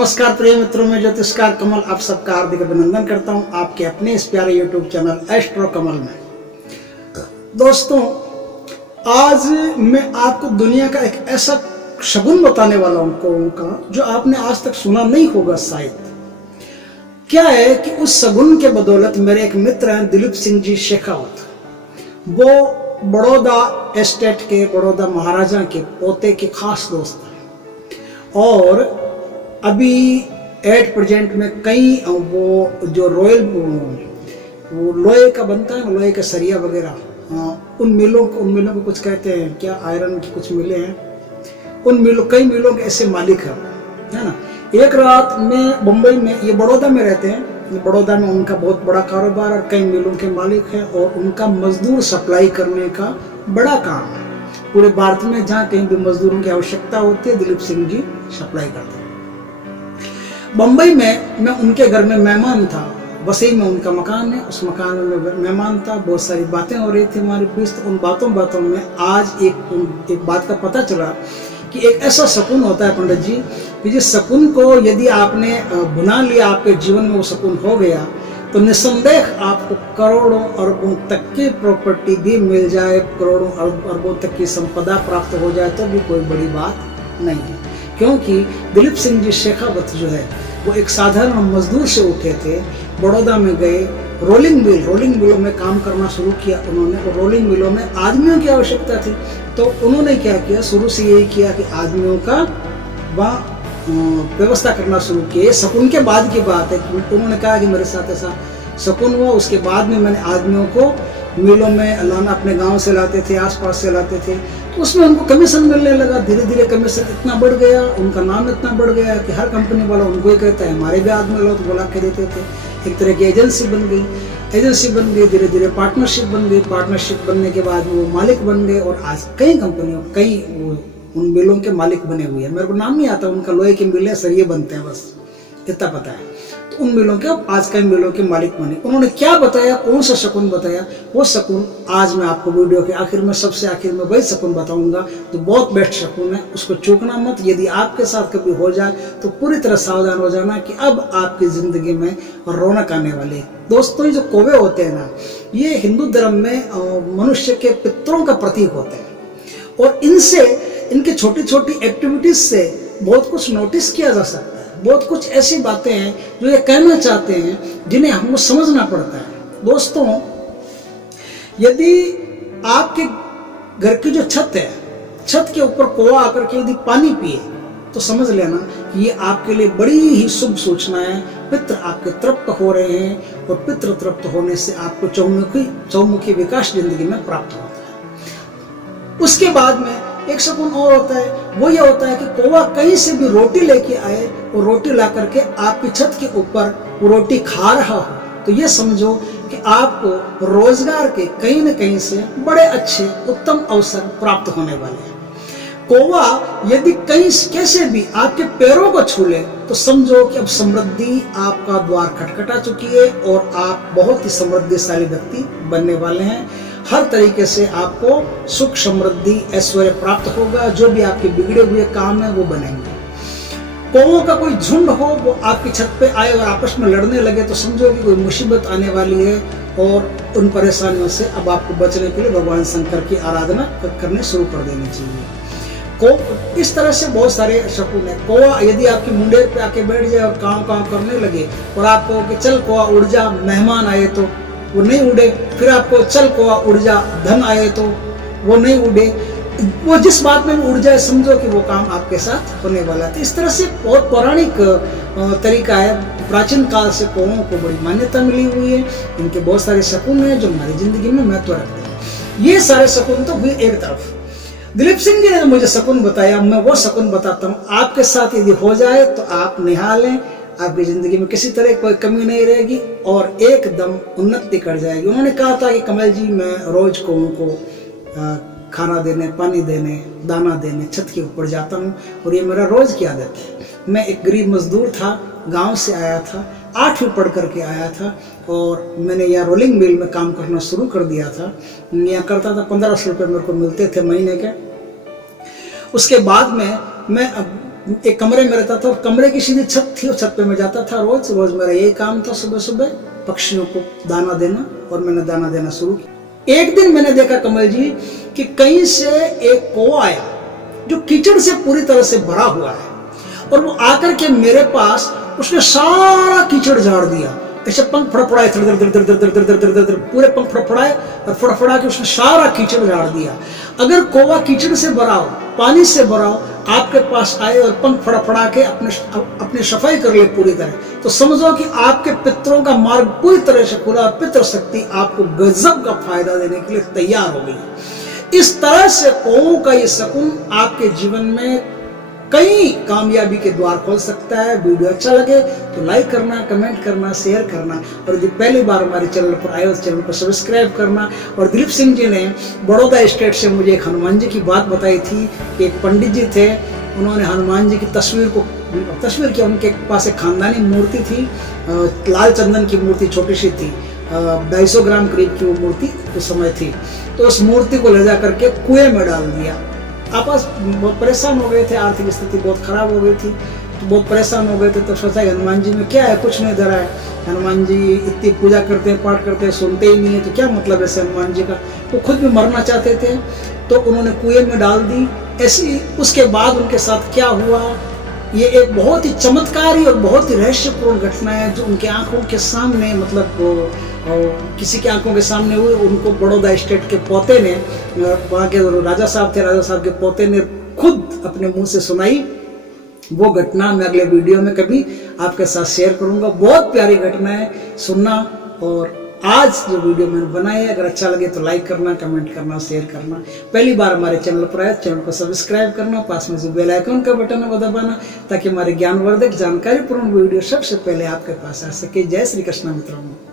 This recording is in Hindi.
नमस्कार प्रिय मित्रों, में ज्योतिषकार कमल आप सबका हार्दिक अभिनंदन करता हूं आपके अपने इस प्यारे यूट्यूब चैनल एस्ट्रो कमल में। दोस्तों, आज मैं आपको दुनिया का एक ऐसा शगुन बताने वाला हूं जो आपने आज तक सुना नहीं होगा शायद। क्या है कि उस शगुन के बदौलत मेरे एक मित्र हैं दिलीप सिंह जी शेखावत, वो बड़ौदा एस्टेट के, बड़ौदा महाराजा के पोते के खास दोस्त हैं और अभी एट प्रेजेंट में कई वो जो रॉयल वो लोहे का बनता है, लोहे का सरिया वगैरह, उन मिलों को कुछ कहते हैं क्या, आयरन की कुछ मिलें हैं, उन मिलों कई मिलों के ऐसे मालिक है ना। एक रात में बम्बई में, ये बड़ौदा में रहते हैं, बड़ौदा में उनका बहुत बड़ा कारोबार और कई मिलों के मालिक हैं और उनका मजदूर सप्लाई करने का बड़ा काम है। पूरे भारत में जहाँ कहीं भी मजदूरों की आवश्यकता होती है, दिलीप सिंह जी सप्लाई करते हैं। बम्बई में मैं उनके घर में मेहमान था, वसई में उनका मकान है, उस मकान में मेहमान था, बहुत सारी बातें हो रही थी हमारे बीच। तो उन बातों में आज एक बात का पता चला कि एक ऐसा शकुन होता है पंडित जी कि जिस शकुन को यदि आपने बुना लिया, आपके जीवन में वो शकुन हो गया, तो निसंदेह आपको करोड़ों अरबों तक की प्रॉपर्टी भी मिल जाए, करोड़ों अरबों तक की संपदा प्राप्त हो जाए तो भी कोई बड़ी बात नहीं है। क्योंकि दिलीप सिंह जी शेखावत जो है वो एक साधारण मजदूर से उठे थे, बड़ौदा में गए, रोलिंग मिलों में काम करना शुरू किया उन्होंने। और रोलिंग मिलों में आदमियों की आवश्यकता थी, तो उन्होंने क्या किया, शुरू से यही किया कि आदमियों का वहाँ व्यवस्था करना शुरू किया। ये शकुन के बाद की बात है कि उन्होंने कहा कि मेरे साथ ऐसा शकुन हुआ। उसके बाद में मैंने आदमियों को मिलों में लाना, अपने गांव से लाते थे, आसपास से लाते थे, तो उसमें उनको कमीशन मिलने लगा। धीरे धीरे कमीशन इतना बढ़ गया, उनका नाम इतना बढ़ गया कि हर कंपनी वाला उनको ही कहता है हमारे भी आदमी लो, तो बुला के देते थे। एक तरह की एजेंसी बन गई, धीरे धीरे पार्टनरशिप बन गई। पार्टनरशिप बनने के बाद वो मालिक बन गए और आज कई कंपनियों, उन मिलों के मालिक बने हुए हैं। मेरे को नाम नहीं आता उनका, लोहे की मिलें, सरिये बनते हैं, बस इतना पता है। तो उन मिलों के आज कई मिलों के मालिक बने। उन्होंने क्या बताया, कौन सा शकुन बताया, वो शकुन आज मैं आपको वीडियो के आखिर में, सबसे आखिर में वही शकुन बताऊंगा। तो बहुत बेस्ट शकुन है, उसको चूकना मत। यदि आपके साथ कभी हो जाए तो पूरी तरह सावधान हो जाना कि अब आपकी जिंदगी में रौनक आने वाली है। दोस्तों, ये जो कौवे होते हैं ना, ये हिंदू धर्म में मनुष्य के पितरों का प्रतीक होते हैं और इनसे, इनकी छोटी छोटी एक्टिविटीज से बहुत कुछ नोटिस किया जा सकता है। बहुत कुछ ऐसी बातें हैं जो ये कहना चाहते हैं, जिन्हें हमको समझना पड़ता है। दोस्तों, यदि आपके घर की जो छत है, छत के ऊपर कौवा आकर के यदि पानी पिए, तो समझ लेना कि ये आपके लिए बड़ी ही शुभ सूचना है। पितृ आपके तृप्त हो रहे हैं और पितृ तृप्त होने से आपको चौमुखी विकास जिंदगी में प्राप्त होता है। उसके बाद में एक शकुन और होता है, वो ये होता है कि कौवा कहीं से भी रोटी लेके आए और रोटी ला करके आपकी छत के ऊपर वो रोटी खा रहा हो, तो ये समझो कि आपको रोजगार के कहीं न कहीं से बड़े अच्छे उत्तम अवसर प्राप्त होने वाले हैं। कौवा यदि कहीं कैसे भी आपके पैरों को छू ले, तो समझो कि अब समृद्धि आपका द्वार खटखटा चुकी है और आप बहुत ही समृद्धिशाली व्यक्ति बनने वाले हैं। हर तरीके से आपको सुख, समृद्धि, ऐश्वर्य प्राप्त होगा। जो भी आपके बिगड़े हुए काम है वो बनेंगे। कौवों का कोई झुंड हो, वो आपकी छत पे आए और आपस में लड़ने लगे, तो समझो कि कोई मुसीबत आने वाली है और उन परेशानियों से अब आपको बचने के लिए भगवान शंकर की आराधना करने शुरू कर देनी चाहिए। इस तरह से बहुत सारे शकुन है। कौवा यदि आपकी मुंडेर पे आके बैठ जाए और काम करने लगे और आप कहो कि चल कौवा उड़ जा, मेहमान आए, तो वो नहीं उड़े। फिर आपको चल कौवा उड़ जा, धन आए, तो वो नहीं उड़े। वो जिस बात में उड़ जाए, समझो कि वो काम आपके साथ होने वाला है। तो इस तरह से बहुत पौराणिक तरीका है। प्राचीन काल से कौवों को बड़ी मान्यता मिली हुई है। इनके बहुत सारे शकुन हैं जो हमारी जिंदगी में महत्व रखते हैं। ये सारे शकुन तो हुए एक तरफ। दिलीप सिंह जी ने मुझे शकुन बताया, मैं वो शकुन बताता हूँ। आपके साथ यदि हो जाए तो आप निहाल हैं, आपकी जिंदगी में किसी तरह कोई कमी नहीं रहेगी और एकदम उन्नति कर जाएगी। उन्होंने कहा था कि कमल जी, मैं रोज कौवों को खाना देने, पानी देने, दाना देने छत के ऊपर जाता हूँ और ये मेरा रोज की आदत है। मैं एक गरीब मजदूर था, गांव से आया था, 8वीं पढ़ करके आया था और मैंने यहाँ रोलिंग मिल में काम करना शुरू कर दिया था। यहाँ करता था, 1500 रुपये मेरे को मिलते थे महीने के। उसके बाद में मैं एक कमरे में रहता था और कमरे की सीधी छत थी और छत पे मैं जाता था रोज रोज। मेरा यही काम था सुबह सुबह पक्षियों को दाना देना, और मैंने दाना देना शुरू किया। एक दिन मैंने देखा कमल जी कि कहीं से एक कौवा आया जो कीचड़ से पूरी तरह से भरा हुआ है, और वो आकर के मेरे पास उसने सारा कीचड़ झाड़ दिया। ऐसे पंख फड़फड़ाए, पूरे पंख फड़फड़ाए और फड़फड़ा के उसने सारा कीचड़ झाड़ दिया। अगर कौवा कीचड़ से भरा हो, पानी से भरा हो, आपके पास आए और पंख फड़फड़ा के अपनी सफाई कर ले पूरी तरह, तो समझो कि आपके पितरों का मार्ग पूरी तरह से खुला, पितृ शक्ति आपको गजब का फायदा देने के लिए तैयार हो गई। इस तरह से कौवों का ये शकुन आपके जीवन में कई कामयाबी के द्वार खोल सकता है। वीडियो अच्छा लगे तो लाइक करना, कमेंट करना, शेयर करना, और यदि पहली बार हमारे चैनल पर आए तो चैनल को सब्सक्राइब करना। और दिलीप सिंह जी ने बड़ौदा स्टेट से मुझे एक हनुमान जी की बात बताई थी कि एक पंडित जी थे, उन्होंने हनुमान जी की तस्वीर की, उनके पास एक खानदानी मूर्ति थी, लाल चंदन की मूर्ति छोटी सी थी, 250 ग्राम करीब की वो मूर्ति उस समय थी। तो उस मूर्ति को ले जा करके कुएं में डाल दिया। आपस बहुत परेशान हो गए थे, आर्थिक स्थिति बहुत खराब हो गई थी, तो बहुत परेशान हो गए थे। तो सोचा हनुमान जी में क्या है, कुछ नहीं दे रहा है, हनुमान जी इतनी पूजा करते हैं, पाठ करते हैं, सुनते ही नहीं है, तो क्या मतलब है हनुमान जी का। तो खुद भी मरना चाहते थे, तो उन्होंने कुएं में डाल दी। ऐसी उसके बाद उनके साथ क्या हुआ, ये एक बहुत ही चमत्कारी और बहुत ही रहस्यपूर्ण घटना है, जो उनके आंखों के सामने, मतलब किसी की आंखों के सामने हुई। उनको बड़ौदा स्टेट के पोते ने, वहाँ के राजा साहब थे, राजा साहब के पोते ने खुद अपने मुंह से सुनाई। वो घटना मैं अगले वीडियो में कभी आपके साथ शेयर करूंगा। बहुत प्यारी घटना है, सुनना। और आज जो वीडियो मैंने बनाई है, अगर अच्छा लगे तो लाइक करना, कमेंट करना, शेयर करना। पहली बार हमारे चैनल पर आए, चैनल को सब्सक्राइब करना, पास में जो बेल आइकन का बटन है वो दबाना, ताकि हमारे ज्ञानवर्धक जानकारीपूर्ण वीडियो सबसे पहले आपके पास आ सके। जय श्री कृष्ण मित्रों।